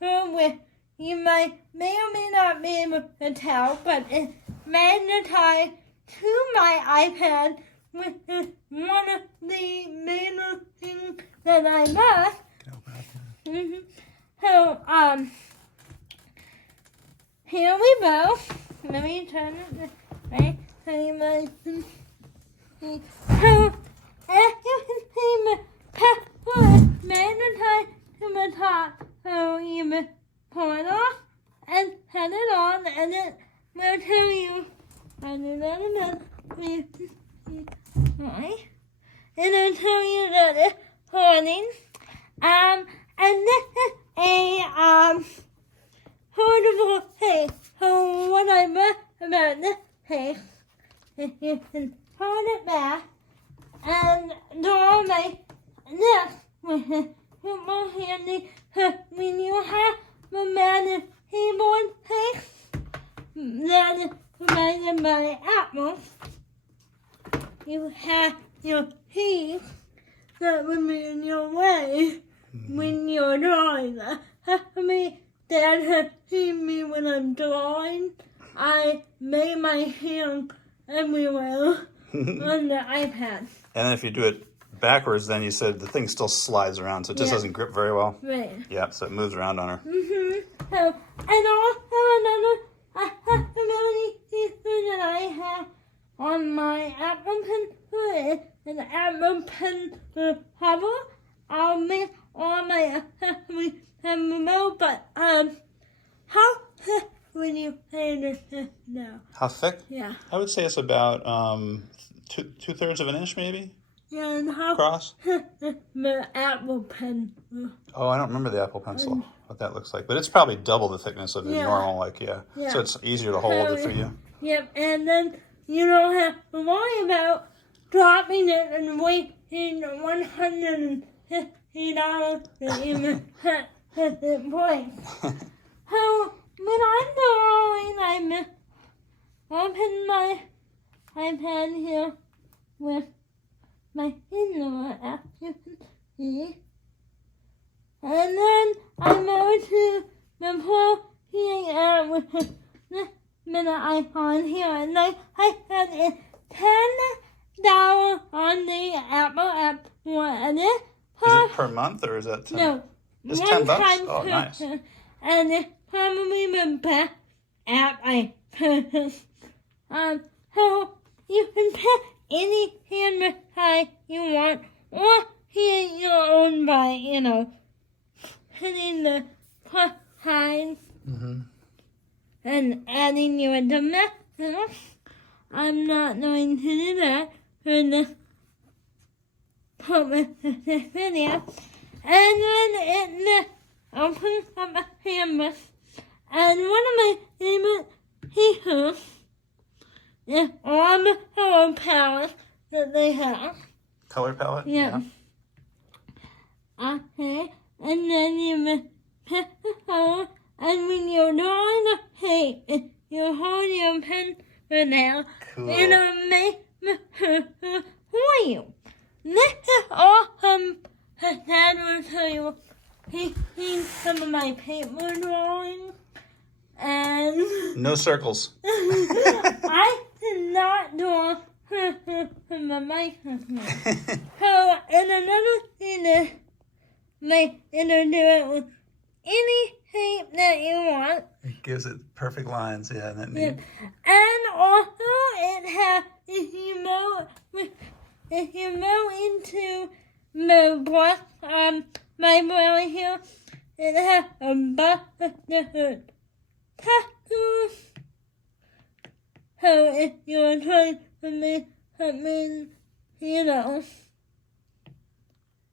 with, you may or may not be able to tell, but it's magnetized to my iPad, which is one of the major things that I love. So, here we go. Let me turn it right. So, as you can see, the password magnetized to the top. So, you will pull it off and turn it on, and it will tell you. It'll tell you that it's recording. And this is a foldable case. So what I love about this case is you can hold it back and draw like this, which is super handy. So when you have the magic keyboard case that is provided by Apple, you have your keys that will be in your way when you're drawing. Me, Dad has seen me when I'm drawing. I lay my hand everywhere on the iPad. And then if you do it backwards, then you said the thing still slides around, so it just doesn't grip very well. Right. Yeah, so it moves around on her. So, and also another accessibility feature that I have on my Apple Pencil is an Apple Pencil cover. I'll make all my accessories below, but how thick would you say this is now? How thick? Yeah. I would say it's about 2/3 of an inch, maybe. Yeah, and how Across. the Apple Pencil. Oh, I don't remember the Apple Pencil, what that looks like. But it's probably double the thickness of the normal, Yeah. So it's easier to hold it for you. Yep, and then you don't have to worry about dropping it and wasting $150 that you set in place. So when I'm drawing, I open my iPad here with my finger, as you can see. And then I go to the procreate app, which is this minute icon here, and I had it $10 on the Apple app for it. Is it per month or is that 10? No, It's one $10? time Oh, per nice. person. And it's probably the best app I purchased. So you can pick any camera size you want, or create your own by, hitting the plus sign and adding your dimensions. I'm not going to do that for the purpose of this video. And then it opens up a canvas. And one of my favorite features is all the color palettes that they have. Color palette? Yeah. Okay. And then you pick the color. And when you're drawing a shape, you hold your pencil down. Cool. It'll make the picture for you. This is awesome. Dad will tell you. He's seen some of my paper drawings. And No circles. I did not draw from the microphone. So, and another thing is, it'll do it with any shape that you want. It gives it perfect lines, yeah, isn't that neat? And also, it has, if you go into the brush, my brush here, it has a bunch of different tattoos. So if you're trying to make something,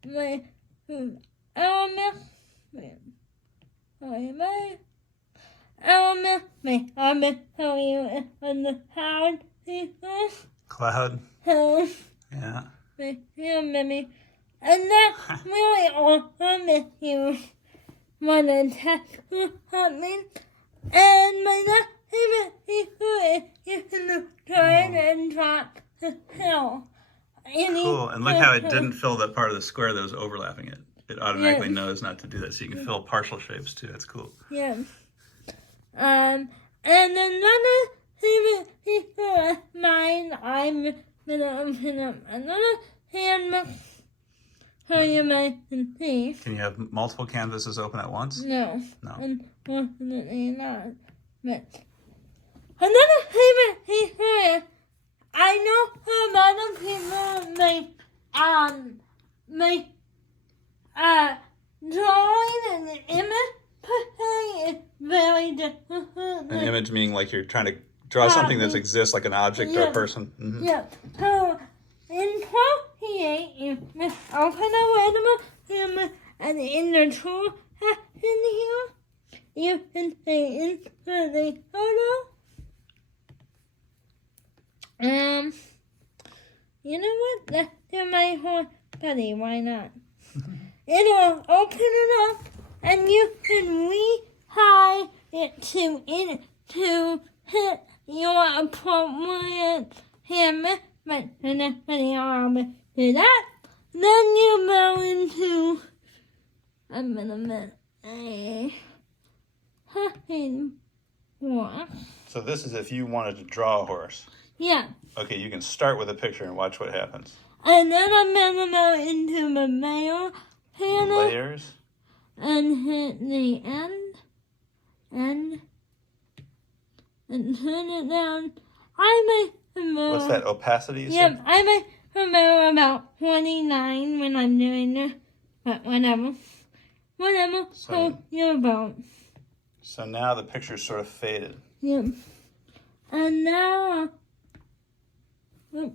like elements, I'll tell you it's on the cloud pieces. Cloud. So, Yeah. here, maybe. And that's really awesome if you want to tattoo something. And my next favorite feature is you can turn and drop the pill. Cool. And look how it didn't fill that part of the square that was overlapping it. It automatically knows not to do that, so you can fill partial shapes too. That's cool. Yeah. And another favorite feature of mine, I'm gonna open up another handbook so you might see. Can you have multiple canvases open at once? No. No. Unfortunately not. But another favorite feature, I know a lot of people make drawing an image is very difficult. An image meaning like you're trying to draw something that exists, like an object or a person. Mm-hmm. Yeah. So in Procreate, you just open a random image, and in the tool section here, you can say insert a photo. You know what? Let's do my whole body. Why not? It'll open it up, and you can retie it to hit your appropriate hammer. But the next video I'll do that. Then you go into a huffing walk. So this is if you wanted to draw a horse. Yeah. Okay, you can start with a picture and watch what happens. And then I'm gonna go into the mail panel. Layers. And hit the end. And turn it down. I may remember. What's that, opacity you Yep, said? I may remember about 29 when I'm doing this. But whatever. So you're about. So now the picture's sort of faded. Yep. And now I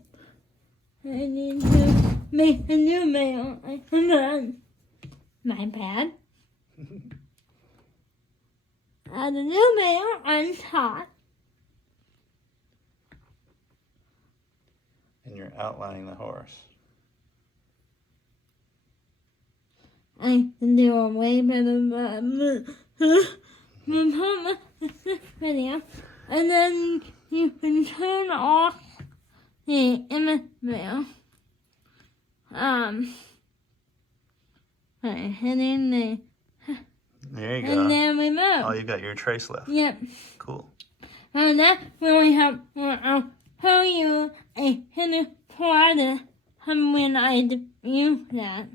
need to make a new mail. My bad. Add a new mail on top. And you're outlining the horse. I can do a way better video. And then you can turn off the image mail. By hitting the. There you go. And then we move. Oh, you got your trace left. Yep. Cool. And that's where we have. I'll show you a hidden product when I use that.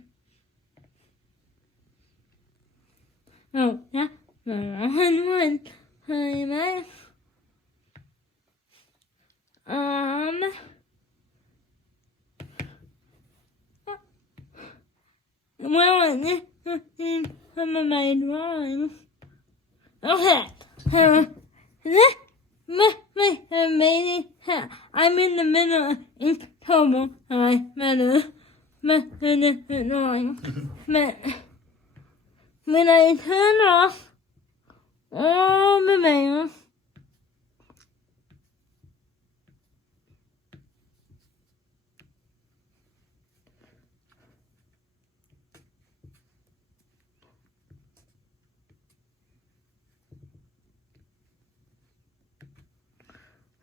Oh, yeah. One time. Well, this is some of my drawings. Okay, so this must be amazing. I'm in the middle of October, and I made a different drawing. But when I turn off all the mail,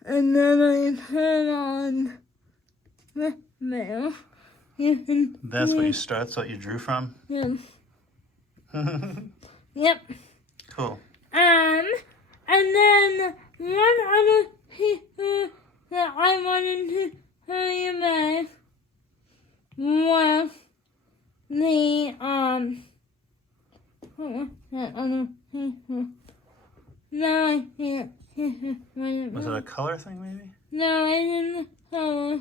and then I turn on the mail. That's what you start. That's what you drew from. Yep. Yep. Cool. And then one other piece that I wanted to show you guys was the what was that other piece? No, I can't. Was it a color thing, maybe? No, I didn't color.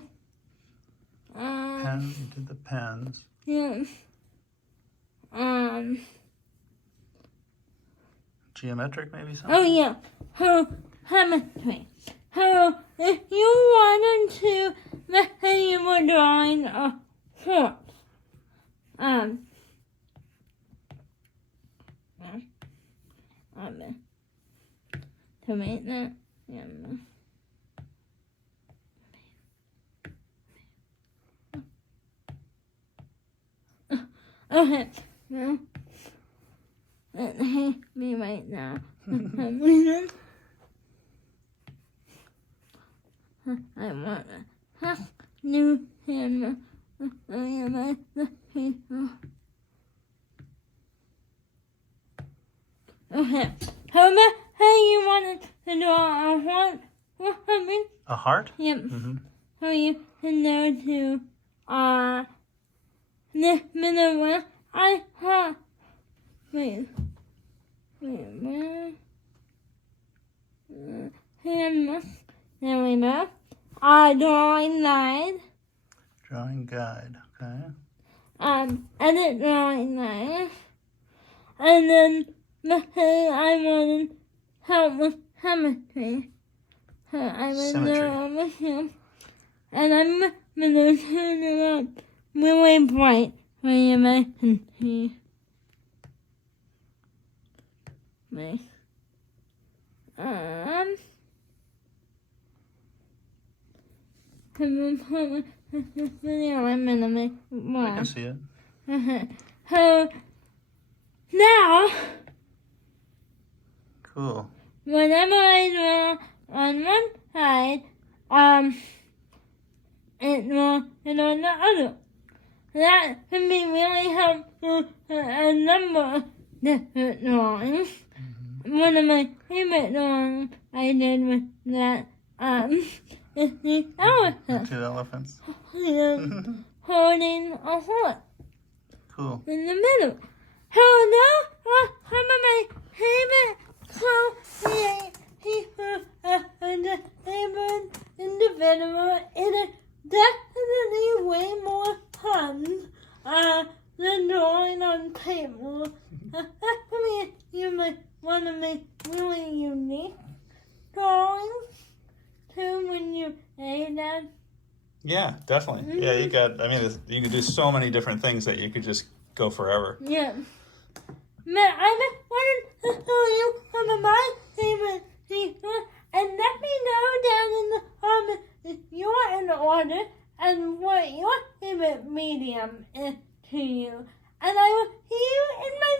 Pen. You did the pens. Yeah. Geometric, maybe something? Oh, yeah. Semitree. So, if you wanted to, let's say you were drawing a horse. To make that, yeah. Okay, now, let me right now. For some reason, I want a new camera. I am at the people. Okay. How you want to draw a heart? A heart? Yep. Mm-hmm. How you can go to the middle one. Wait, where? There we go. Drawing guide. Drawing guide, okay. Edit drawing guide. And then I want to help with symmetry. So I will go over here. And I'm going to turn it up really bright for you guys can see. Me. Video I'm gonna make more. I can see it. So now, Cool. whenever I draw on one side, it will hit on the other. That can be really helpful for a number of different drawings. One of my favorite drawings I did with that is the elephant. The 2 elephants. Holding a horse Cool. in the middle. So now, some of my favorite people disabled individual, it is definitely way more fun than drawing on paper. You might want to make really unique drawings too when you say that. Yeah, definitely. Yeah, you can do so many different things that you could just go forever. Yeah. But I just wanted to show you some of my favorite people, and let me know down in the comments if you're in order and what your favorite medium is to you. And I will see you in my